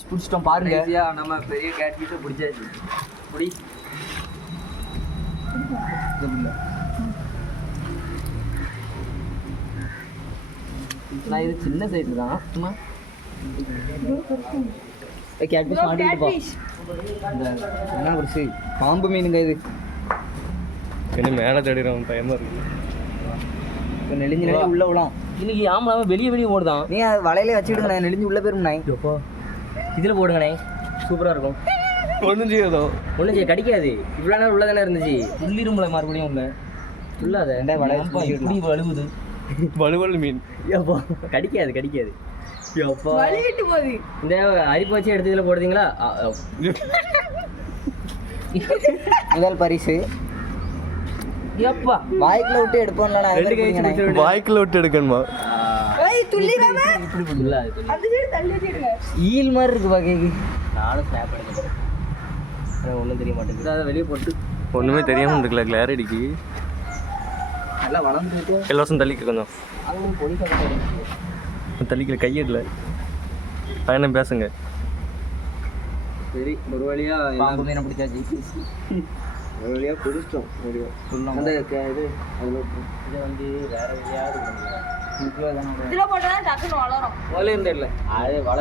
Catfish பிடிச்சிட்டோம் பாருங்க. கடைசியா நம்ம பெரிய கேட் ஃபிஷ்ஷை பிடிச்சாச்சு. பிடி. நான் இது சின்ன சைஸ் தான். சும்மா. மாட்டிட்டு இந்த என்ன குடிச்சு பாம்பு மீனுங்க இது. என்ன மேலே தேடிடும் பயமா இருக்கு. இப்போ நெளிஞ்சு நெளிஞ்சு உள்ள விழாம் இன்னைக்கு ஆமா வெளியே வெளியே ஓடுதான். நீ அது வலையில வச்சுடுங்கண்ணே நெளிஞ்சு உள்ள எப்போ இதில் போடுங்கண்ணே. சூப்பராக இருக்கும். ஒன்றும் செய்யாதோ? ஒன்றும் செய்ய கடிக்காது. இவ்வளோ நேரம் உள்ள தானே இருந்துச்சு துள்ளிரும்ல மறுபடியும் உள்ள உள்ளாத ரெண்டா வலை ஏன்பா வச்சு இப்படி வழுவுது? வலுவல் மீன். எப்போ கடிக்காது கடிக்காது. போகுது. இந்த அரிப்பு வச்சு எடுத்து இதில் போடுறீங்களா. முதல் பரிசு. எப்பா வாய்க்குள்ள விட்டு எடுப்போம்ல வாய்க்குள்ள விட்டு எடுக்கணுமா? துள்ளிடாம இப்படி பண்ணல அது துள்ளி. அந்த சைடு தள்ளி வச்சிடுங்க ஈல் மாதிரி இருக்கு பாக்கைக்கு நானும் ஸ்னாப் எடுக்க போகிறேன் எனக்கு ஒன்றும் தெரிய மாட்டேங்குது. அதை வெளியே போட்டு. ஒன்றுமே தெரியாமல் இருக்குல்ல கிளாரிட்டிக்கு நல்லா வளர்ந்துருக்கு எல்லாரும் தள்ளிக்க கொஞ்சம். தள்ளிக்கல கையிடல. பயணம் பேசுங்க. சரி ஒரு வழியா பாம்பு மீனை பிடிச்சாச்சு. ஒரு வழியா பிடிச்சிட்டோம். சொல்லலாம் இது அதில் இதை வந்து வேற வழியாவது இதுல போட்டா டக்குன்னு வளரும். வளர்ந்து இல்லை அது வள